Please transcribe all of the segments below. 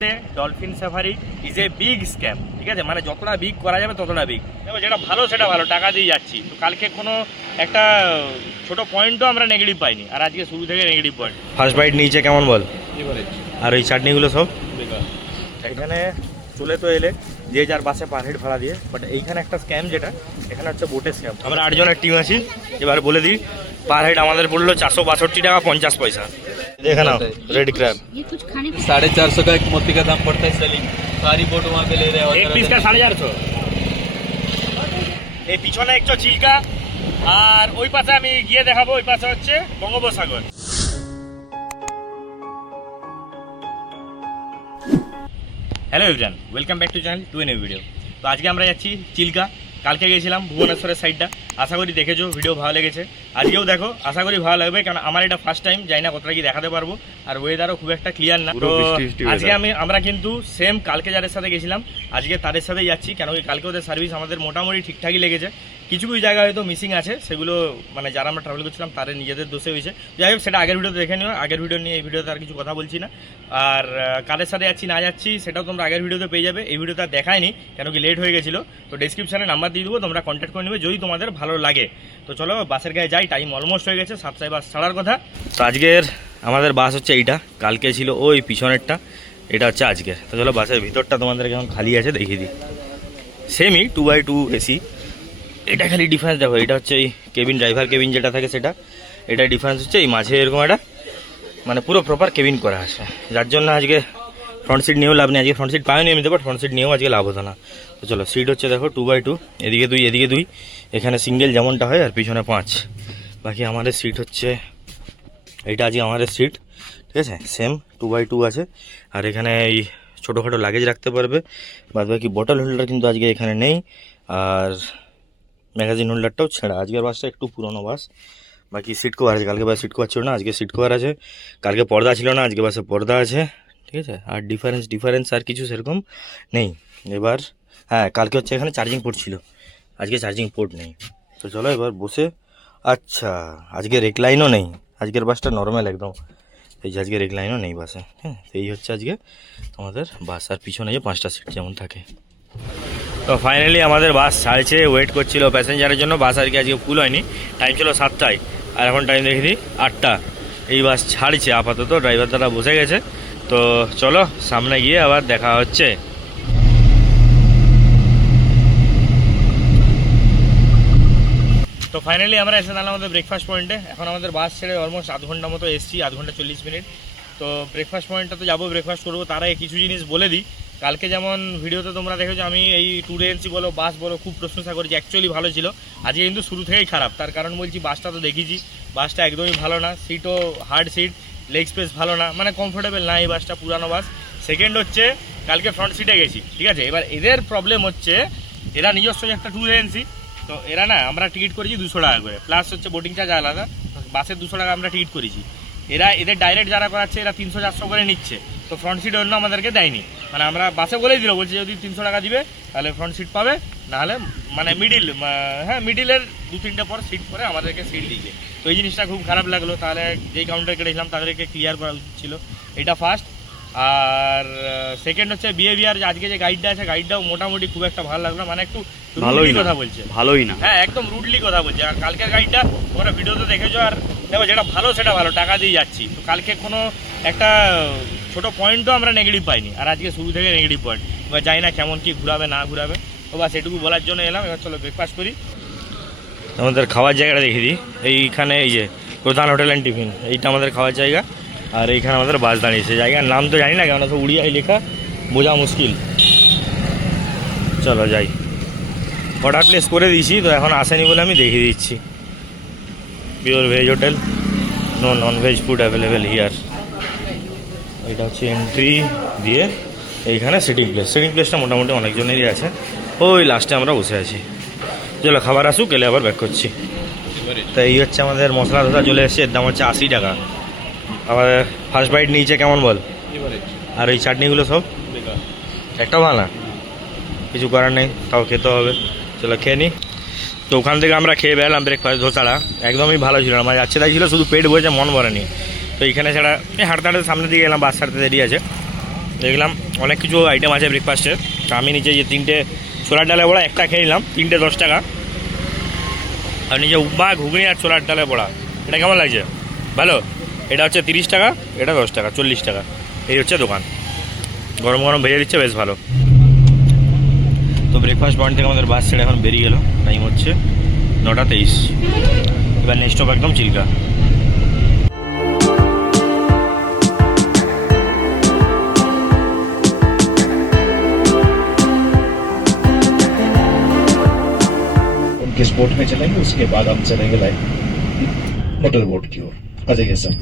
Dolphin safari is a big scam, ঠিক আছে? মানে যতটা বিগ করা যাবে ততটা বিগ। এবার যেটা ভালো সেটা ভালো, টাকা দিয়ে যাচ্ছি। তো কালকে কোনো একটা ছোট পয়েন্টও আমরা নেগেটিভ পাইনি, আর আজকে শুরু থেকে নেগেটিভ পয়েন্ট। ফার্স্ট বাইট নিয়েছে কেমন বল? আর ওই চাটনিগুলো সব এখানে চলে তো এলে যে যার বাসে পার হেড ভাড়া দিয়ে, বাট এইখানে একটা স্ক্যাম, যেটা এখানে হচ্ছে বোটের স্ক্যাম। আমরা 8 জনের টিম আছি। এবার বলে দিই, পার হেড আমাদের পড়লো 462 টাকা 50 পয়সা। देखा ना रेड क्रैब 450 का एक मोती का दाम पड़ता है सेलिंग। सारी बोट वहाँ पे ले रहे हैं एक पीस का 450। এই পিছনে একটু চিলকা, আর ওই পাশে আমি গিয়ে দেখাবো, ওই পাশে হচ্ছে বঙ্গোপসাগর। Hello everyone, welcome back to channel to a new video. তো আজকে আমরা যাচ্ছি চিলকা। কালকে গেছিলাম ভুবনেশ্বরের সাইডটা, আশা করি দেখেছো, ভিডিও ভালো লেগেছে। আজকেও দেখো, আশা করি ভালো লাগবে, কারণ আমার এটা ফার্স্ট টাইম, যাই না কতটা কি দেখাতে পারবো, আর ওয়েদারও খুব একটা ক্লিয়ার না। তো আজকে আমরা কিন্তু সেম কালকে যাদের সাথে গেছিলাম আজকে তাদের সাথেই যাচ্ছি, কেন কি কালকে ওদের সার্ভিস আমাদের মোটামুটি ঠিকঠাকই লেগেছে। কিছু কিছু জায়গায় হয়তো মিসিং আছে, সেগুলো মানে যারা আমরা ট্রাভেল করছিলাম তাদের নিজেদের দোষে হয়েছে। যাই হোক, সেটা আগের ভিডিওতে দেখে নিও, আগের ভিডিও নিয়ে এই ভিডিওতে আর কিছু কথা বলছি না। আর কাদের সাথে যাচ্ছি না যাচ্ছি সেটাও তোমরা আগের ভিডিওতে পেয়ে যাবে, এই ভিডিওতে আর দেখায়নি কেন কি লেট হয়ে গেছিলো। তো ডেসক্রিপশানে নাম্বার দিয়ে দেবো, তোমরা কন্ট্যাক্ট করে নেবে যদি তোমাদের ভালো লাগে। তো চলো বাসের গায়ে যাই, টাইম অলমোস্ট হয়ে গেছে, 7টায় বাস ছাড়ার কথা। তো আজকের আমাদের বাস হচ্ছে এইটা, কালকে ছিল ওই পিছনেরটা, এটা হচ্ছে আজকের। তো চলো বাসের ভিতরটা তোমাদের কেমন খালি আছে দেখিয়ে দিই। সেমই 2x2 এসি, এটা খালি ডিফারেন্স দেখো, এটা হচ্ছে এই কেবিন, ড্রাইভার কেবিন যেটা থাকে সেটা, এটা ডিফারেন্স হচ্ছে এই মাঝে এরকম একটা মানে পুরো প্রপার কেবিন করা আছে, যার জন্য আজকে ফ্রন্ট সিট নিয়েও লাভ নেই। আজকে ফ্রন্ট সিট পাইনি এমনিতে, বাট ফ্রন্ট সিট নিয়েও আজকে লাভ হতো না। তো চলো, সিট হচ্ছে দেখো 2x2, এদিকে 2 এদিকে 2, এখানে সিঙ্গেল যেমনটা হয়, আর পিছনে 5। বাকি আমাদের সিট হচ্ছে এইটা, আজকে আমাদের সিট, ঠিক আছে, সেম 2x2 আছে। আর এখানে এই ছোটোখাটো লাগেজ রাখতে পারবে, বাদ বাকি বটল হোল্ডার কিন্তু আজকে এখানে নেই, আর ম্যাগাজিন হোল্ডারটাও ছেঁড়া। আজকের বাসটা একটু পুরোনো বাস। বাকি সিট কভার আছে, কালকে বাস সিট কভার ছিল না, আজকে সিট কভার আছে। কালকে পর্দা ছিল না, আজকে বাসে পর্দা আছে, ঠিক আছে। আর ডিফারেন্স আর কিছু সেরকম নেই। এবার হ্যাঁ, কালকে হচ্ছে এখানে চার্জিং পোর্ট ছিল, আজকে চার্জিং পোর্ট নেই। তো চলো এবার বসে, আচ্ছা আজকে রেকলাইনও নেই, আজকের বাসটা নর্মাল একদম, এই যে আজকে রেকলাইনও নেই বাসে। হ্যাঁ, এই হচ্ছে আজকে তোমাদের বাস। আর পিছনে যে 5টা সিট যেমন থাকে। তো ফাইনালি আমাদের বাস ছাড়ছে, ওয়েট করছিল প্যাসেঞ্জারের জন্য। বাস আর কি আজকে ফুল হয়নি, টাইম ছিল 7টায়, আর এখন টাইম দেখে দিই 8টা। এই বাস ছাড়ছে আপাতত, ড্রাইভার দাদা বসে গেছে। তো চলো সামনে গিয়ে আবার দেখা হচ্ছে। তো ফাইনালি আমরা এসে দাঁড়ালাম আমাদের ব্রেকফাস্ট পয়েন্টে। এখন আমাদের বাস ছেড়ে অলমোস্ট 1/2 ঘন্টা মতো এসছি, 1/2 ঘন্টা 40 মিনিট। তো ব্রেকফাস্ট পয়েন্টটা তো যাবো, ব্রেকফাস্ট করবো, তার আগে কিছু জিনিস বলে দিই। কালকে যেমন ভিডিওতে তোমরা দেখেছো, আমি এই ট্যুর এজেন্সি বলো বাস বলো খুব প্রশংসা করেছি, অ্যাকচুয়ালি ভালো ছিল। আজকে কিন্তু শুরু থেকেই খারাপ, তার কারণ বলছি বাসটা তো দেখেছি, বাসটা একদমই ভালো না, সিটও হার্ড সিট, লেগ স্পেস ভালো না, মানে কমফোর্টেবল না এই বাসটা, পুরানো বাস। সেকেন্ড হচ্ছে কালকে ফ্রন্ট সিটে গেছি, ঠিক আছে। এবার এদের প্রবলেম হচ্ছে, এরা নিজস্ব একটা ট্যুর এজেন্সি, তো এরা না, আমরা টিকিট করেছি 200 টাকা করে, প্লাস হচ্ছে বোটিং চার্জ আলাদা, বাসের 200 টাকা আমরা টিকিট করেছি। এদের ডাইরেক্ট যারা করাচ্ছে এরা 300-400 করে নিচ্ছে। তো ফ্রন্ট সিট অন্য আমাদেরকে দেয়নি, মানে আমরা বাসে বলেই দিল, বলছে যদি 300 টাকা দিবে তাহলে ফ্রন্ট সিট পাবে, নাহলে মানে মিডিলের 2-3টা পর সিট পরে আমাদেরকে সিট দিয়েছে। তো এই জিনিসটা খুব খারাপ লাগলো। তাহলে যেই কাউন্টার কেটেছিলাম তাদেরকে ক্লিয়ার করা উচিত ছিল, এটা ফার্স্ট। আর সেকেন্ড হচ্ছে বিহেভিয়ার, আজকে যে গাইডটা আছে, গাইডটাও মোটামুটি খুব একটা ভালো লাগলো, মানে একটু রুডলি কথা বলছে, ভালোই না, হ্যাঁ একদম রুডলি কথা বলছে। আর কালকের গাইডটা তোমরা ভিডিওতে দেখেছো, আর দেখো যেটা ভালো সেটা ভালো, টাকা দিয়ে যাচ্ছি। তো কালকে কোনো একটা ছোট পয়েন্টও আমরা নেগেটিভ পাইনি, আর আজকে শুরু থেকে নেগেটিভ পয়েন্ট। এবার জানি না কেমন কি ঘুরাবে না ঘুরাবে, তো বাস এটুকু বলার জন্য এলাম। এবার চলো ব্রেকফাস্ট করি। আমাদের খাওয়ার জায়গাটা দেখিয়ে দিই, এইখানে এই যে প্রধান হোটেল অ্যান্ড টিফিন, এইটা আমাদের খাওয়ার জায়গা। আর এইখানে আমাদের বাস দাঁড়িয়েছে, জায়গার নাম তো জানি না, কেন তো উড়িয়ায় লেখা, বোঝা মুশকিল। চলো যাই, অর্ডার প্লেস করে দিয়েছি, তো এখন আসেনি বলে আমি দেখিয়ে দিচ্ছি। Pure veg hotel, no non veg food available here. এটা হচ্ছে এন্ট্রি দিয়ে, এইখানে সিটিং প্লেসটা মোটামুটি অনেকজনেরই আছে, ওই লাস্টে আমরা বসে আছি। চলো খাবার আসুক, এলে আবার ব্যাক করছি। তো এই হচ্ছে আমাদের মশলা ধোসা চলে এসছে, এর দাম হচ্ছে 80 টাকা। আমাদের ফার্স্ট বাইট নিয়েছে কেমন বল? আর ওই চাটনিগুলো সব একটাও ভালো না, কিছু করার নেই, তাও খেতে হবে। চলো খেয়ে নিই। তো ওখান থেকে আমরা খেয়ে বেরোলাম, ব্রেকফাস্ট ধোসাটা একদমই ভালো ছিল না, মানে যাচ্ছে তাই ছিল, শুধু পেট ভরেছে, মন ভরেনি। তো এইখানে ছাড়া হাঁটতে হাঁটতে সামনের দিকে এলাম, বাস ছাড়তে দেরি আছে। দেখলাম অনেক কিছু আইটেম আছে ব্রেকফাস্টের। তো আমি নিচে যে 3টে ছোলার ডালের বড়া একটা খেয়ে নিলাম, 3টে 10 টাকা। আর নিচে উপমা, ঘুগনি আর ছোলার ডালের বড়া, এটা কেমন লাগছে? ভালো। এটা হচ্ছে 30 টাকা, এটা 10 টাকা, 40 টাকা। এই হচ্ছে দোকান, গরম গরম ভেজে দিচ্ছে, বেশ ভালো। তো ব্রেকফাস্ট পয়েন্ট থেকে আমাদের বাস ছেড়ে এখন বেরিয়ে গেল। টাইম হচ্ছে 9:23। এবার নেক্সট স্টপ একদম চিল্কা। उनके स्पोर्ट में चलेंगे, उसके बाद हम चलेंगे लाइक मोटर बोट की ओर। आ जाइए सर।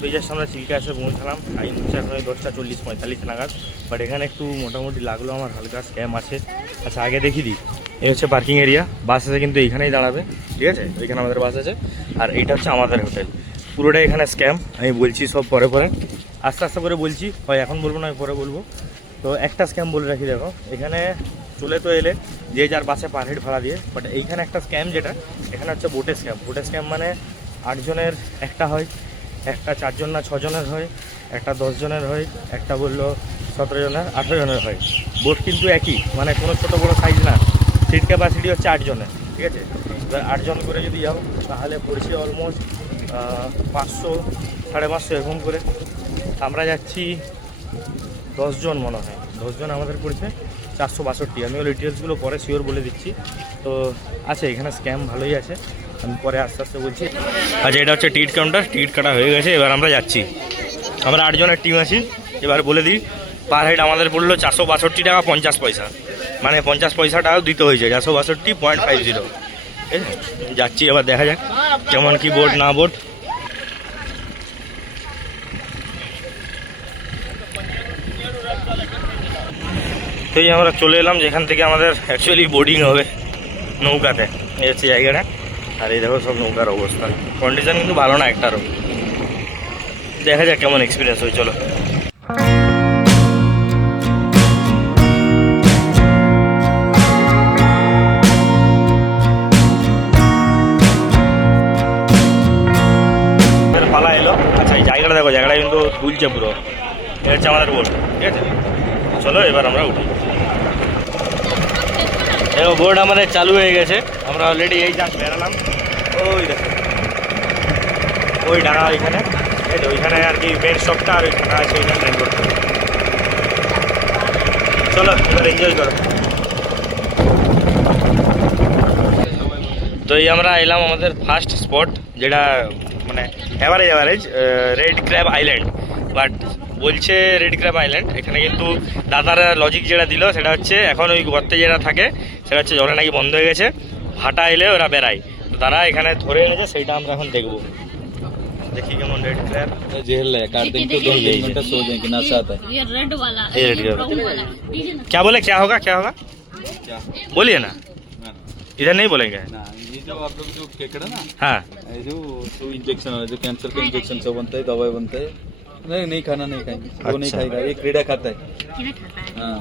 ব্রিজের সামনে চিল্কা এসে পৌঁছালাম। টাইম হচ্ছে এখন 10:40-45 নাগাদ। বাট এখানে একটু মোটামুটি লাগলো আমার হালকা স্ক্যাম আছে। আচ্ছা আগে দেখিয়ে দিই, এই হচ্ছে পার্কিং এরিয়া। বাস আছে কিন্তু এইখানেই দাঁড়াবে, ঠিক আছে? এখানে আমাদের বাস আছে। আর এইটা হচ্ছে আমাদের হোটেল। পুরোটাই এখানে স্ক্যাম। আমি বলছি সব পরে পরে, আস্তে আস্তে করে বলছি, হয় এখন বলবো না পরে বলবো। তো একটা স্ক্যাম বলে রাখি, দেখো এখানে চলে তো এলে যে যার বাসে পার হেড ভাড়া দিয়ে। বাট এইখানে একটা স্ক্যাম, যেটা এখানে হচ্ছে বোটে স্ক্যাম। বোটে স্ক্যাম মানে 8 জনের একটা হয়, একটা 4 জন না 6 জনের হয়, একটা 10 জনের হয়, একটা বললো 17 জনের, 18 জনের হয়। বোট কিন্তু একই, মানে কোনো ছোটো বড়ো সাইজ না। সিট ক্যাপাসিটি হচ্ছে 8 জনের, ঠিক আছে? এবার 8 জন করে যদি যাও তাহলে পড়ছে অলমোস্ট 500, 550 এরকম করে। আমরা যাচ্ছি 10 জন মনে হয়, 10 জন আমাদের পড়ছে 462। আমি ওই ডিটেলসগুলো পরে শিওর বলে দিচ্ছি। তো আছে এখানে স্ক্যাম ভালোই আছে, আমি পরে আস্তে আস্তে বলছি। আচ্ছা এটা হচ্ছে টিকিট কাউন্টার, টিকিট কাটা হয়ে গেছে। এবার আমরা যাচ্ছি। আমরা 8 জনের টিম আছি। এবার বলে দিই, পার হেড আমাদের পড়লো 462 টাকা 50 পয়সা, মানে 50 পয়সাটাও দিতে হয়েছে। 462.50, ঠিক আছে? যাচ্ছি, এবার দেখা যাক কেমন কি বোট না বোট। তো এই আমরা চলে এলাম যেখান থেকে আমাদের অ্যাকচুয়ালি বোর্ডিং হবে, নৌকাতে। এই হচ্ছে জায়গাটা। আর এই দেখো সব নৌকার অবস্থা, কন্ডিশন কিন্তু ভালো না একটারও। দেখা যাক কেমন এক্সপিরিয়েন্স হয়, চলো। পালা এলো। আচ্ছা এই জায়গাটা দেখো, জায়গাটা কিন্তু দুলছে পুরো। এটা হচ্ছে আমাদের বোট, ঠিক আছে? চলো এবার আমরা উঠি। দেখো বোট আমাদের চালু হয়ে গেছে। আমরা অলরেডি এই জাস্ট বেরালাম। ওই দেখো ওই ডাঙা ওইখানে, এই যে ওইখানে আর কি মেন স্টপটা, আর ওই ডাঙা আছে ওইখানে ট্রেন করতে। চলো এবার এনজয় করো। তো এই আমরা এলাম আমাদের ফার্স্ট স্পট, যেটা মানে average red crab island. But বলছে রেড ক্র্যাব আইল্যান্ড, এখানে কিন্তু দাদারা লজিক যেটা দিল সেটা হচ্ছে এখন ওই গর্তে যেটা থাকে সেটা হচ্ছে জলে নাকি বন্ধ হয়ে গেছে, ভাটা এলে ওরা বেড়ায়। তো তারা এখানে ধরে এনেছে, সেইটা আমরা এখন দেখবো। देखिए केमन रेड क्लैब जेल है काट देंगे तो 2 घंटा सो जाएंगे नशा आता है। ये रेड वाला ये रेड वाला। ब्राउन वाला डीजे ना क्या बोले, क्या होगा क्या होगा? क्या बोलिए ना, ना इधर नहीं बोलेंगे। ना ये जो आप लोग जो केकड़ा ना हाँ ये जो इंजेक्शन है जो कैंसर का इंजेक्शन सब बनता है दवाई बनता है नहीं नहीं खाना नहीं खाएंगे वो नहीं अच्छा। खाएगा ये कीड़ा खाता है किने खाता है हाँ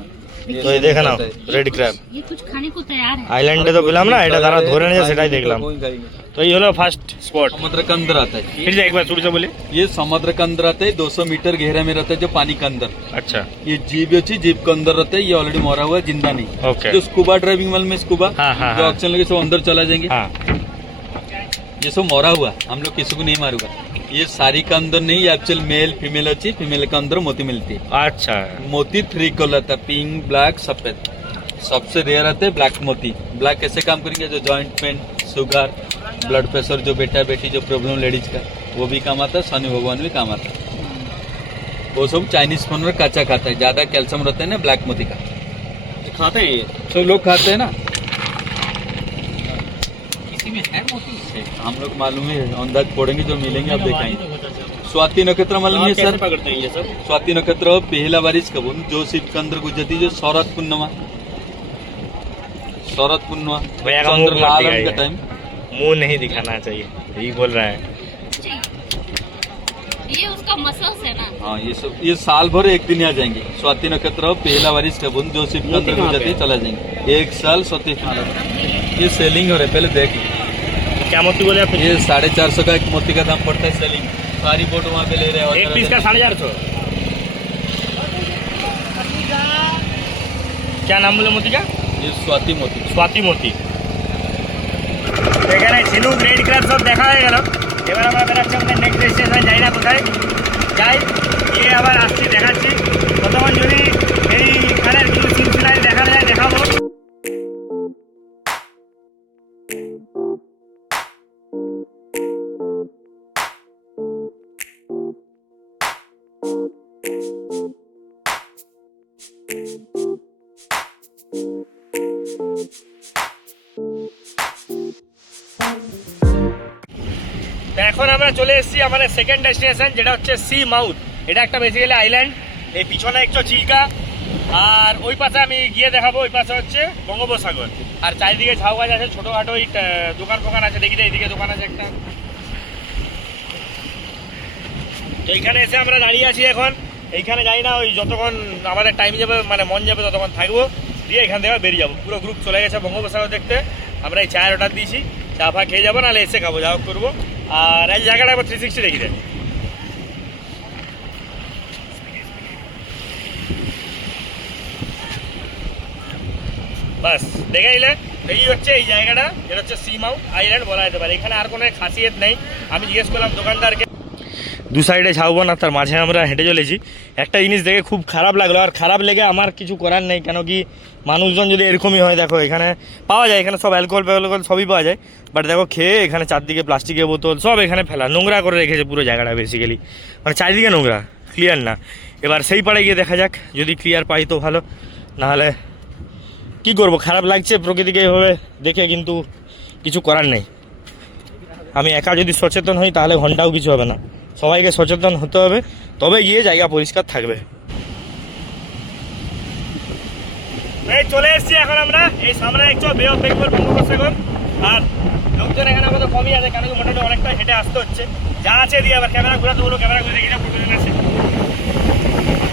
तो ये देखा ना रेड ক্র্যাব ये कुछ खाने को तैयार है আইল্যান্ডে তো পেলাম না, এটা তারা ধরে এনেছে সেটাই দেখলাম। वही खाएंगे তো এই হলো ফার্স্ট স্পট। समुद्र के अंदर आता है फिर से एक बार शुरू से बोलिए। ये समुद्र के अंदर आता है 200 मीटर गहरा में रहता है जो पानी के अंदर अच्छा ये जीप अच्छी जीप के अंदर रहता है ये ऑलरेडी मरा हुआ है जिंदा नहीं ओके जो स्कूबा ड्राइविंग वाले में स्कूबा हाँ, हाँ, जो हाँ। ऑक्सीजन लगे सब अंदर चला जाएंगे हाँ ये सब मरा हुआ हम लोग किसी को नहीं मारूंगा ये सारी का अंदर नहीं एक्चुअल मेल फीमेल अच्छी फीमेल के अंदर मोती मिलती है अच्छा मोती 3 कलर था पिंक ब्लैक सफेद सबसे रेयर आते हैं ब्लैक मोती ब्लैक कैसे काम करेंगे जो joint pain sugar blood pressure जो बेटा बेटी जो प्रॉब्लम लेडीज का वो भी काम आता है शनि भगवान भी काम आता है वो सब चाइनीज फोन में कच्चा खाता है ज्यादा कैल्शियम रहता है ना ब्लैक मोती का खाते हैं ये सब लोग खाते हैं ना किसी में है मोती हम लोग मालूम है अंदाज पड़ेंगे जो मिलेंगे आप देखेंगे स्वाति नक्षत्र मालूम है सर पकड़ते हैं ये सब? स्वाति नक्षत्र पहला बारिश कबून जो शिव के अंदर गुजरती जो शरद पूर्णिमा भैया का चंद्र मुंह मत लाल दिखाइए। का टाइम मुंह नहीं दिखाना चाहिए, यही बोल रहा है। ये उसका मसल्स है ना हाँ ये सब ये साल भर एक दिन आ जाएंगे स्वाति नक्षत्र पहला बारिश कबून जो शिव के अंदर गुजरती चला जाएंगे एक साल 37 ये सेलिंग हो रहा है पहले देख लो क्या मोती बोले आप? ये 450 का एक मोती का दाम पड़ता है सेलिंग सारी बोट वहाँ पे ले रहे हैं एक पीस का 450। क्या नाम बोले मोती का? ये स्वाति मोती। स्वाति मोती। এখানে ঝিনুক রেড ক্র্যাব সব দেখা হয়ে গেল। এবার আমরা বেরাচ্ছি আমাদের নেক্সট ডেস্টিনেশন, যাই না কোথায় যাই, গিয়ে আবার আসছি দেখাচ্ছি। ততক্ষণ যদি এইখানের কিছু সিন সিনারি দেখা যায় দেখাবো। তো এখন আমরা চলে এসেছি আমাদের সেকেন্ড ডেস্টিনেশন, যেটা হচ্ছে সি মাউথ। এটা একটা বেসিক্যালি আইল্যান্ড। এই পিছনে একটু চিল্কা, আর ওই পাশে আমি গিয়ে দেখাবো, ওই পাশে হচ্ছে বঙ্গোপসাগর। আর চারিদিকে ঝাউ গাছ আছে, ছোটোখাটো ওই দোকান ফোকান আছে, দেখি এইদিকে দোকান আছে একটা। তো এইখানে এসে আমরা দাঁড়িয়ে আছি এখন। এইখানে যাই না, ওই যতক্ষণ আমাদের টাইম যাবে মানে মন যাবে ততক্ষণ থাকবো, দিয়ে এখান থেকে বেরিয়ে যাবো। পুরো গ্রুপ চলে গেছে বঙ্গোপসাগর দেখতে। আমরা এই চায়ের অর্ডার দিয়েছি, চা ফা খেয়ে যাবো, নাহলে এসে খাবো, যা হোক করবো। আর এই জায়গাটা একবার 360 দেখি দেয়। বাস দেখে নিলে এই হচ্ছে এই জায়গাটা, এটা হচ্ছে সি মাউথ আইল্যান্ড বলা যেতে পারে। এখানে আর কোনো খাসিয়ত নেই। আমি জিজ্ঞেস করলাম দোকানদারকে, দু সাইডে ঝাউবন আর তার মাঝে আমরা হেঁটে চলেছি। একটা জিনিস দেখে খুব খারাপ লাগলো, আর খারাপ লেগে আমার কিছু করার নেই, কেন কি মানুষজন যদি এরকমই হয়, দেখো এখানে পাওয়া যায়, এখানে সব অ্যালকোহল ফ্যালকোহল সবই পাওয়া যায়, বাট দেখো খেয়ে এখানে চারদিকে প্লাস্টিকের বোতল সব এখানে ফেলা, নোংরা করে রেখেছে পুরো জায়গাটা বেসিক্যালি, মানে চারিদিকে নোংরা, ক্লিয়ার না। এবার সেই পাড়ে গিয়ে দেখা যাক, যদি ক্লিয়ার পাই তো ভালো, নাহলে কী করবো, খারাপ লাগছে প্রকৃতিকে এভাবে দেখে, কিন্তু কিছু করার নেই। আমি একা যদি সচেতন হই তাহলে ঘন্টাও কিছু হবে না, সবাইকে সচেতন হতে হবে, তবে গিয়ে জায়গা পরিষ্কার থাকবে। এই চলে এসেছি এখন আমরা, এই সামনে একটু বে অফ বেঙ্গল বঙ্গোপসাগর। আর লোকজন এখানে আমাদের কমই আছে, কেন কি মোটামুটি অনেকটা হেঁটে আসতে হচ্ছে। যা আছে দিয়ে আবার ক্যামেরা ঘোরাতে বলো, ক্যামেরা ঘুরে দেখি না প্রতিদিন আছে,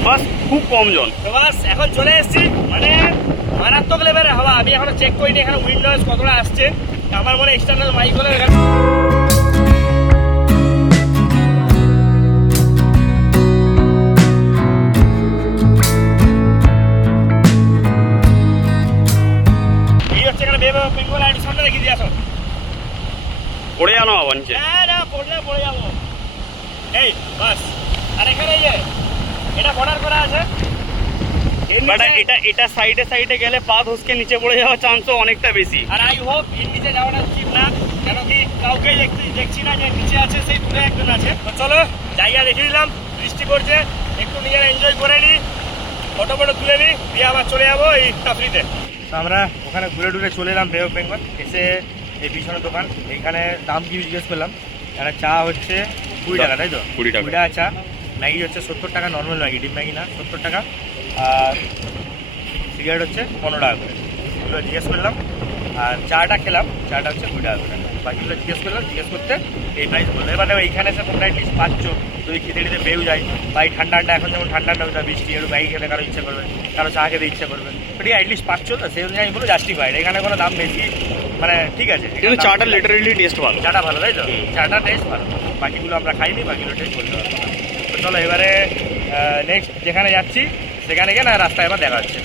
বাস খুব কম জন। তো বাস এখন চলে এসেছি, মানে মারাত্মক লেভেলের হাওয়া। আমি এখনো চেক করিনি এখানে উইন্ড নয়েজ কতটা আসছে, আমার মনে এক্সটার্নাল মাইক হলে বেঙ্গল আইডি সামনে রেখে দিয়ে আসো, পড়ে জানো আনছে। হ্যাঁ না পড়ে যাবো। এই বাস, আর এখানে এই যে এটা বর্ডার করা আছে, এটা সাইডে সাইডে গেলে পা ধসকে নিচে পড়ে যাওয়ার চান্সও অনেকটা বেশি। আর আই হোপ এর নিচে যাওয়াটা উচিত না, কেন কি কাউকে দেখছি না যে নিচে আছে, সেই দূরে একজন আছে। তো চলো জায়গা দেখে নিলাম, বৃষ্টি পড়ছে, একটু নিজেরা এনজয় করে নিই, ফটো ফটো তুলে নিই, দিয়ে আবার চলে যাবো এই টাফরিতে। তো আমরা ওখানে ঘুরে ঘুরে চলে এলাম বে অফ বেঙ্গল। এসে এই পিছনে দোকান, এইখানে দাম কি জিজ্ঞেস করলাম। একটা চা হচ্ছে 20 টাকা, তাই তো? 20 টাকা চা। ম্যাগি হচ্ছে 70 টাকা, নর্মাল ম্যাগি, ডিপ ম্যাগি না, 70 টাকা। আর সিগারেট হচ্ছে 15 টাকা করে, এগুলো জিজ্ঞেস করলাম। আর চাটা খেলাম, চাটা হচ্ছে 2 টাকা করে। বাকিগুলো জিজ্ঞেস করলাম, জিজ্ঞেস করতে এই প্রাইস বললো। এবার দেখো এইখানে এসে তোমরা অ্যাটলিস্ট পাচ্ছ, যদি খেতে খেতে পেয়েও যায়, বা এই ঠান্ডা এখন যেমন ঠান্ডা ওটা বৃষ্টি, একটু ম্যাগি খেতে কারো ইচ্ছা করবে, কারো চা খেতে ইচ্ছা করবে, ঠিক অ্যাটলিস্ট পাচ্ছ, তো সেই অনুযায়ী বলো জাস্টিফাইড। এখানে কোনো দাম বেশি, মানে ঠিক আছে, কিন্তু চাটা লিটারেলি টেস্ট ভালো, চাটা ভালো, তাই তো? চাটা টেস্ট ভালো, বাকিগুলো আমরা খাইনি, বাকিগুলো টেস্ট বলতে পারবো না। তো চলো এবারে নেক্সট যেখানে যাচ্ছি সেখানে গিয়ে না রাস্তায় এবার দেখা হচ্ছে।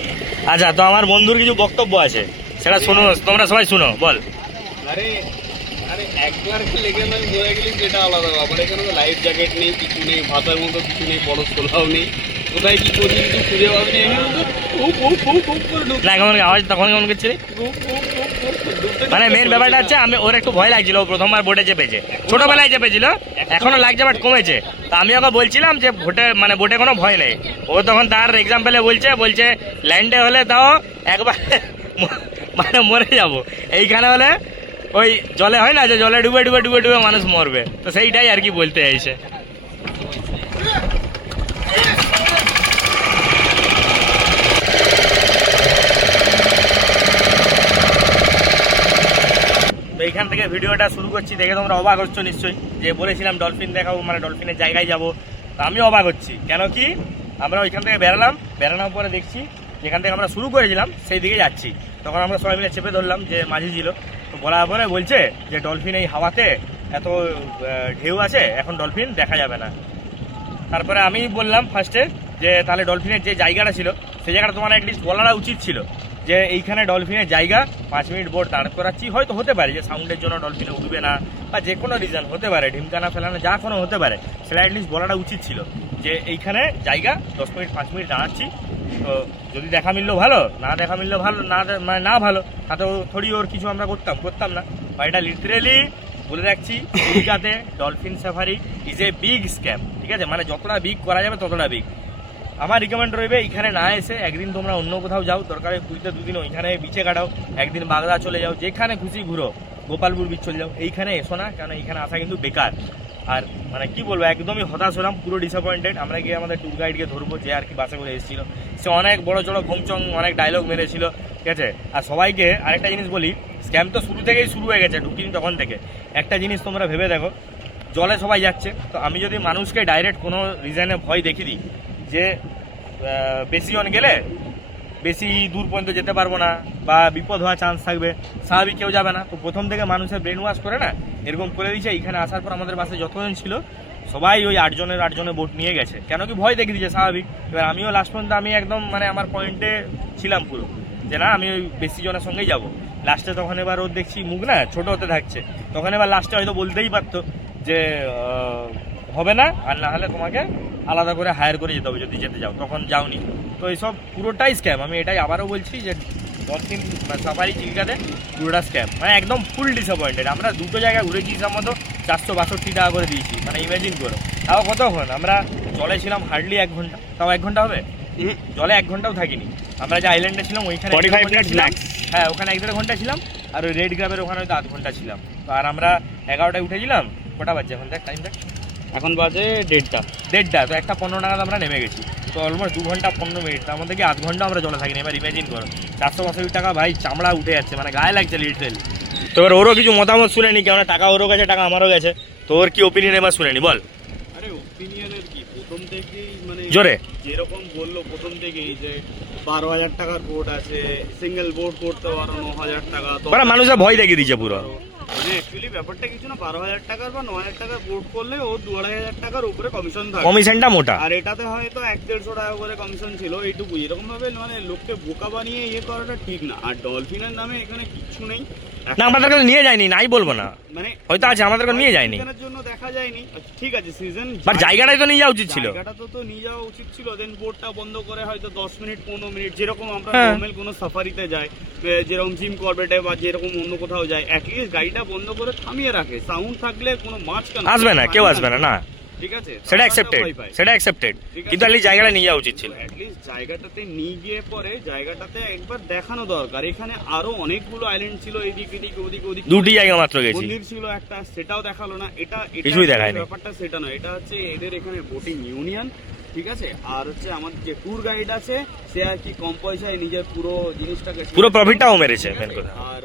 আচ্ছা, তো আমার বন্ধুর কিছু বক্তব্য আছে, সেটা শোনো, তোমরা সবাই শুনো, বল। আরে আরে একবার লেগে নয় মরে গেলি সেটা আলাদা ব্যাপার। এখানে তো লাইফ জ্যাকেট নেই, কিছু নেই, ভাতার মতো কিছু নেই, বড় খোলাও নেই, কোথায় কি করবি কিছু খুঁজে পাবি না। আওয়াজ তখন কেমন করছে, মানে মেন ব্যাপারটা হচ্ছে আমি ওর একটু ভয় লাগছিল, ও প্রথমবার বোটে চেপেছে, ছোটবেলায় চেপেছিল, এখনো লাগছে বাট কমেছে। তো আমি ওকে বলছিলাম যে বোটে কোনো ভয় নেই। ও তখন তার এক্সাম্পলে বলছে ল্যান্ডে হলে তাও একবার মানে মরে যাব, এইখানে হলে ওই জলে হয় না যে জলে ডুবে ডুবে ডুবে ডুবে মানুষ মরবে, তো সেইটাই আর কি বলতে চাইছে। তো এইখান থেকে ভিডিওটা শুরু করছি, দেখে তোমরা অবাক হচ্ছ নিশ্চয়ই, যে বলেছিলাম ডলফিন দেখাবো, মানে ডলফিনের জায়গায় যাবো। তো আমি অবাক হচ্ছি, কেন কি আমরা ওইখান থেকে বেরানোর পরে দেখছি যেখান থেকে আমরা শুরু করেছিলাম সেই দিকে যাচ্ছি। তখন আমরা সবাই মিলে চেপে ধরলাম, যে মাঝি ছিল, তো বলার পরে বলছে যে ডলফিন এই হাওয়াতে এত ঢেউ আছে, এখন ডলফিন দেখা যাবে না। তারপরে আমি বললাম ফার্স্টে যে তাহলে ডলফিনের যে জায়গাটা ছিল সেই জায়গাটা তোমার অ্যাটলিস্ট বলাটা উচিত ছিল, যে এইখানে ডলফিনের জায়গা 5 মিনিট বোট দাঁড় করাচ্ছি, হয়তো হতে পারে যে সাউন্ডের জন্য ডলফিনে উঠবে না বা যে কোনো রিজন হতে পারে, ঢিমকানা ফেলানো যা কোনো হতে পারে, সেটা অ্যাটলিস্ট বলাটা উচিত ছিল যে এইখানে জায়গা 10 মিনিট 5 মিনিট দাঁড়াচ্ছি, তো যদি দেখা মিললো ভালো, না দেখা মিললো ভালো, মানে না ভালো, তাতেও থোড়ি ওর কিছু আমরা করতাম না। বা এটা লিটারেলি বলে রাখছি, চিল্কাতে dolphin safari is a big scam, ঠিক আছে? মানে যতটা বিগ করা যাবে ততটা বিগ। আমার রিকমেন্ড রইবে এখানে না এসে একদিন তোমরা অন্য কোথাও যাও, দরকারে পুরীতে 2 দিন ওইখানে বিচে কাটাও, একদিন বাগদা চলে যাও, যেখানে খুশি ঘুরো, গোপালপুর বিচ চলে যাও, এইখানে এসো না, কারণ এইখানে আসা কিন্তু বেকার। আর মানে কি বলবো, একদমই হতাশ হলাম, পুরো ডিসঅ্যাপয়েন্টেড। আমরা গিয়ে আমাদের ট্যুর গাইডকে ধরবো, যে আর কি বাসে করে এসেছিলো, সে অনেক বড় ঘুমচং অনেক ডায়লগ মেরেছিল, ঠিক আছে? আর সবাইকে আরেকটা জিনিস বলি, স্ক্যাম তো শুরু থেকেই শুরু হয়ে গেছে, ঢুকিনি তখন থেকে। একটা জিনিস তোমরা ভেবে দেখো, জলে সবাই যাচ্ছে, তো আমি যদি মানুষকে ডাইরেক্ট কোনো রিজনে ভয় দেখিয়ে দিই যে বেশি জন গেলে বেশি দূর পর্যন্ত যেতে পারবো না বা বিপদ হওয়ার চান্স থাকবে, স্বাভাবিক কেউ যাবে না। তো প্রথম থেকে মানুষের ব্রেন ওয়াশ করে না এরকম করে দিয়েছে। এইখানে আসার পর আমাদের বাসে যতজন ছিল সবাই ওই 8 জনের বোট নিয়ে গেছে, কেন কি ভয় দেখিয়ে দিয়েছে, স্বাভাবিক। এবার আমিও লাস্ট পর্যন্ত আমি একদম মানে আমার পয়েন্টে ছিলাম পুরো, যে না আমি ওই বেশি জনের সঙ্গেই যাবো। লাস্টে তখন এবার ওর দেখছি মুখ না ছোট হতে থাকছে, তখন এবার লাস্টে হয়তো বলতেই পারতো যে হবে না, আর না হলে তোমাকে আলাদা করে হায়ার করে যেতে হবে যদি যেতে যাও, তখন যাওনি। তো এইসব পুরোটাই স্ক্যাম। আমি এটাই আবারও বলছি যে ডলফিন সাফারি চিল্কাতে পুরোটা স্ক্যাম, মানে একদম ফুল ডিসঅ্যাপয়েন্টেড। আমরা 2টো জায়গায় ঘুরেছি, হিসাব মতো 462 টাকা করে দিয়েছি, মানে ইমাজিন করো। তাও কতক্ষণ আমরা জলে ছিলাম, হার্ডলি 1 ঘন্টা, তাও 1 ঘন্টা হবে, জলে 1 ঘন্টাও থাকিনি। আমরা যে আইল্যান্ডে ছিলাম ওইখানে 45 মিনিট ম্যাক্স। হ্যাঁ, ওখানে 1-1.5 ঘন্টা ছিলাম, আর ওই রেড গ্রাবের ওখানে হয়তো 0.5 ঘন্টা ছিলাম। তো আর আমরা 11টায় উঠেছিলাম, কটা বাজছে এখন দেখ, টাইম দেখ, এখন বাজে 1:30। তো 1:15 নাগাদ আমরা নেমে গেছি, তো অলমোস্ট 2 ঘন্টা 15 মিনিট, তার মধ্যে কি 0.5 ঘন্টা আমরা জলে থাকিনি। এবার ইমাজিন করো, 462 টাকা ভাই, চামড়া উঠে যাচ্ছে, মানে গায়ে লাগছে লিটারেলি। তো এবার ওরও কিছু মতামত শুনে নি, কেননা টাকা ওরও গেছে, টাকা আমারও গেছে, তো ওর কি ওপিনিয়ন এবার শুনে নি, বল। আরে ওপিনিয়নের কি, প্রথম থেকেই মানে জোরে যেরকম বললো প্রথম থেকেই যে 12,000 টাকার বোট আছে, সিঙ্গেল বোট করতে পারো 9,000 টাকা, ওরা মানুষের ভয় দেখিয়ে দিচ্ছে পুরো। মানে অ্যাকচুয়ালি ব্যাপারটা কিছু না, 12,000 টাকার বা 9,000 টাকার বোট করলে ও 2,500 টাকার উপরে কমিশন থাকে, কমিশনটা মোটা। আর এটাতে হয়তো 100-150 টাকা করে কমিশন ছিল, এইটুকু। এরকম ভাবে মানে লোককে বোকা বানিয়ে ইয়ে করাটা ঠিক না। আর ডলফিনের নামে এখানে কিচ্ছু নেই, না আমাদের কাছে নিয়ে যায়নি, নাই বলবো না, মানে হয়তো আছে, আমাদের কাছে নিয়ে যায়নি, সিজনের জন্য দেখা যায়নি, ঠিক আছে সিজন, বাট জায়গাটাই তো নিয়ে যাওয়া উচিত ছিল, জায়গাটা তো নিয়ে যাওয়া উচিত ছিল। দেন বোটটা বন্ধ করে হয়তো 10 মিনিট 15 মিনিট, যেরকম আমরা হ্যাঁ। নর্মাল কোনো সাফারিতে যাই, যেরকম জিম করবেটে বা যেরকম অন্য কোথাও যাই, অ্যাটলিস্ট গাড়িটা বন্ধ করে থামিয়ে রাখে, সাউন্ড থাকলে কোনো মাঝখানে আসবে না, কেউ আসবে না, না ঠিক আছে, সেটা অ্যাকসেপ্টেড, সেটা অ্যাকসেপ্টেড, কিন্তু অ্যাটলিস্ট জায়গাটা নিয়ে যাওয়া উচিত ছিল। অ্যাটলিস্ট জায়গাটাতে নিয়ে গিয়ে পরে জায়গাটাতে একবার দেখানো দরকার। এখানে আরো অনেকগুলো আইল্যান্ড ছিল, এদিক এদিক ওদিক ওদিক, 2টি জায়গা মাত্র গেছি, মন্দির ছিল একটা, সেটাও দেখালো না। এটা কিছুই দেখায়নি। ব্যাপারটা সেটা নয়, এটা হচ্ছে এদের এখানে বোটিং ইউনিয়ন, ঠিক আছে। আর হচ্ছে আমাদের যে ট্যুর গাইড আছে, সে আর কি কম পয়সায় নিজের পুরো জিনিসটাকে, পুরো প্রফিটটাও মেরেছে মেন কথা। আর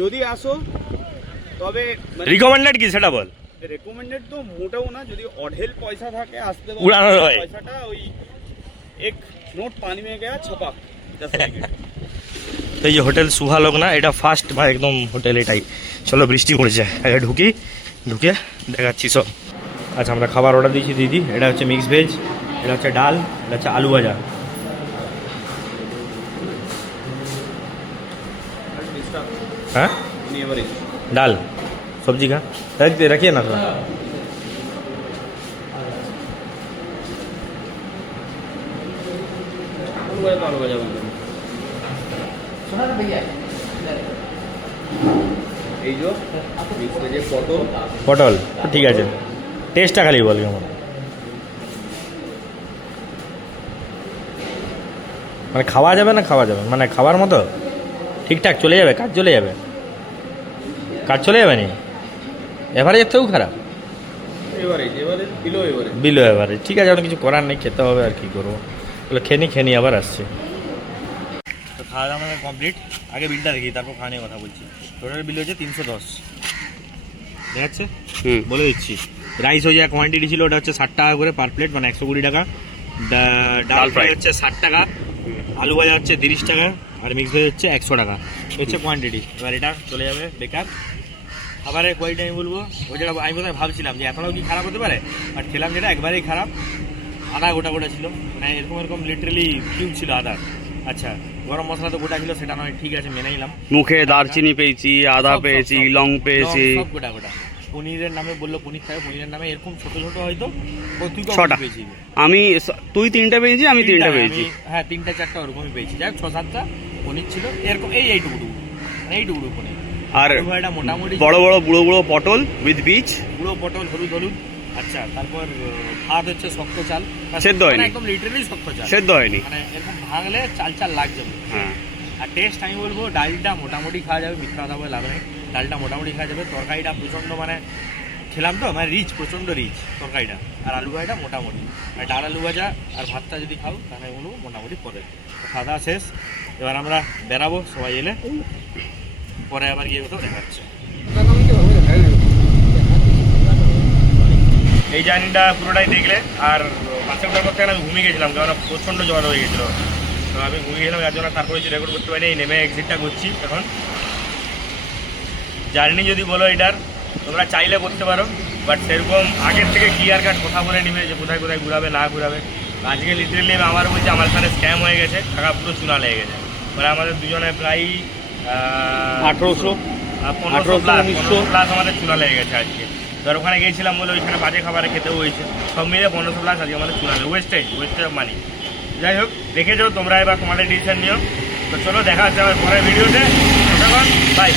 যদি আসো তবে রিকমেন্ডেড কি সেটা বল। রেকমেন্ডেড তো মোটেও না, যদি অঢেল পয়সা থাকে আসতে পারো, উড়ানোর হয়। পয়সাটা ওই এক নোট পানি में गया छपा। তো এই যে হোটেল সুহালোক না, এটা ফার্স্ট ভাই একদম হোটেল এটাই। চলো বৃষ্টি পড়েছে, আগে ঢুকে দেখাচ্ছি সব। আচ্ছা আমরা খাবার অর্ডার দিয়েছি দিদি, এটা হচ্ছে মিক্স ভেজ, এটা হচ্ছে ডাল, এটা হচ্ছে আলু ভাজা। হ্যাঁ ডাল সবজি খা রাখিয়ে না, এই যে পটল ঠিক আছে, টেস্টটা খালি বল কেমন, মানে খাওয়া যাবে না, খাওয়া যাবে মানে খাবার মতো ঠিকঠাক চলে যাবে, কাজ চলে যাবে, কাজ চলে যাবে নি, এভারেজের থেকেও খারাপ, বিলো এভারেজ, ঠিক আছে, কিছু করার নেই, খেতে হবে, আর কি করবো, খেয়ে নি আবার আসছে। তো খাওয়া দাওয়া আমাদের কমপ্লিট, আগে বিলটা দেখি তারপর খাওয়া নিয়ে কথা বলছি। টোটাল বিল হচ্ছে 310, দেখাচ্ছে বলে দিচ্ছি। রাইস হয়ে যায় কোয়ান্টিটি ছিল, ওটা হচ্ছে 60 টাকা করে পার প্লেট, মানে 120 টাকা। ডাল ফ্রাই হচ্ছে 60 টাকা, আলু ভাজা হচ্ছে 30 টাকা, আর মিক্স ভেজ হচ্ছে 100 টাকা, হচ্ছে কোয়ান্টিটি। এবার এটা চলে যাবে বেকার। খাবারের কোয়ালিটি আমি বলবো, ওই যেটা আমি বোধহয় ভাবছিলাম যে এতটাও কি খারাপ হতে পারে, বাট খেলাম যেটা একবারেই খারাপ। আদা গোটা ছিল, মানে এরকম লিটারেলি কিউব ছিল আদা, আচ্ছা, গরম মশলা তো গোটা ছিল, সেটা নয়, ঠিক আছে, মেনে নিলাম। মুখে দারচিনি পেয়েছি, আদা সব, পেয়েছি, সব, লং পেয়েছি। সব গোটা গোটা। পনিরের নামে বললো পনির খাবে, পনিরের নামে এরকম ছোট ছোট হয়তো তুই ছটা। পেয়েছি। তুই 3টা পেয়েছি, আমি 3টা পেয়েছি। হ্যাঁ 3টা 4টা ওরকমই পেয়েছি। যাই হোক 6-7টা পনির ছিল এরকম, এইটুকু মানে এইটুকু পনির। আর আলু ভাজাটা মোটামুটি বড় বড় বুড়ো বুড়ো পটল উইথ বীজ। পুরো পটল হলুদ হলুদ। আচ্ছা, তারপর ভাত হচ্ছে শক্ত চাল, সেদ্ধ হয়নি। মানে একদম লিটারেলি শক্ত চাল, সেদ্ধ হয়নি। মানে এরকম ভাঙলে চাল চাল লাগছে। হ্যাঁ, আর টেস্ট আমি বলবো ডালটা মোটামুটি খাওয়া যাবে, মিথ্যা কথা বলে লাভ নেই, ডালটা মোটামুটি খাওয়া যাবে। তরকারিটা প্রচণ্ড, মানে খেলাম তো, মানে রিচ, প্রচণ্ড রিচ তরকারিটা। আর আলু ভাজাটা মোটামুটি, আর ডাল আলু ভাজা আর ভাতটা যদি খাও তাহলে বলবো মোটামুটি পরে। খাওয়া দাওয়া শেষ, এবার আমরা বেরাবো সবাই এলে, পরে আবার গিয়ে কোথাও দেখাচ্ছে। এই জার্নিটা পুরোটাই দেখলে। আর বাসে ওঠার পর থেকে আমি ঘুমিয়ে গেছিলাম, কারণ প্রচণ্ড জ্বর হয়ে গেছিলো। তো আমি ঘুমিয়ে গেলাম, যার জন্য তারপরে কিছু রেকর্ড করতে পারিনি। নেমে এক্সিটটা করছি এখন। জার্নি যদি বলো এটার, তোমরা চাইলে করতে পারো, বাট সেরকম আগের থেকে ক্লিয়ার কাট কথা বলে নিবে যে কোথায় কোথায় ঘুরাবে না ঘুরাবে। আজকে লিটারেলি আমার বলছে আমার সাথে স্ক্যাম হয়ে গেছে, টাকা পুরো চুনা লেগে গেছে। মানে আমাদের দুজনে প্রায় 1800 প্লাস আমাদের চুনা লেগে গেছে আজকে। ধর ওখানে গিয়েছিলাম বলে ওইখানে বাজে খাবারে খেতেও হয়েছে, সব মিলে 1500 প্লাস আজকে আমাদের চুনা লেগে, ওয়েস্টেজ অফ মানি। যাই হোক, দেখে যাও তোমরা, এবার তোমাদের ডিসিশন নিও। তো চলো দেখা হচ্ছে আমার পরের ভিডিওতে। বাই।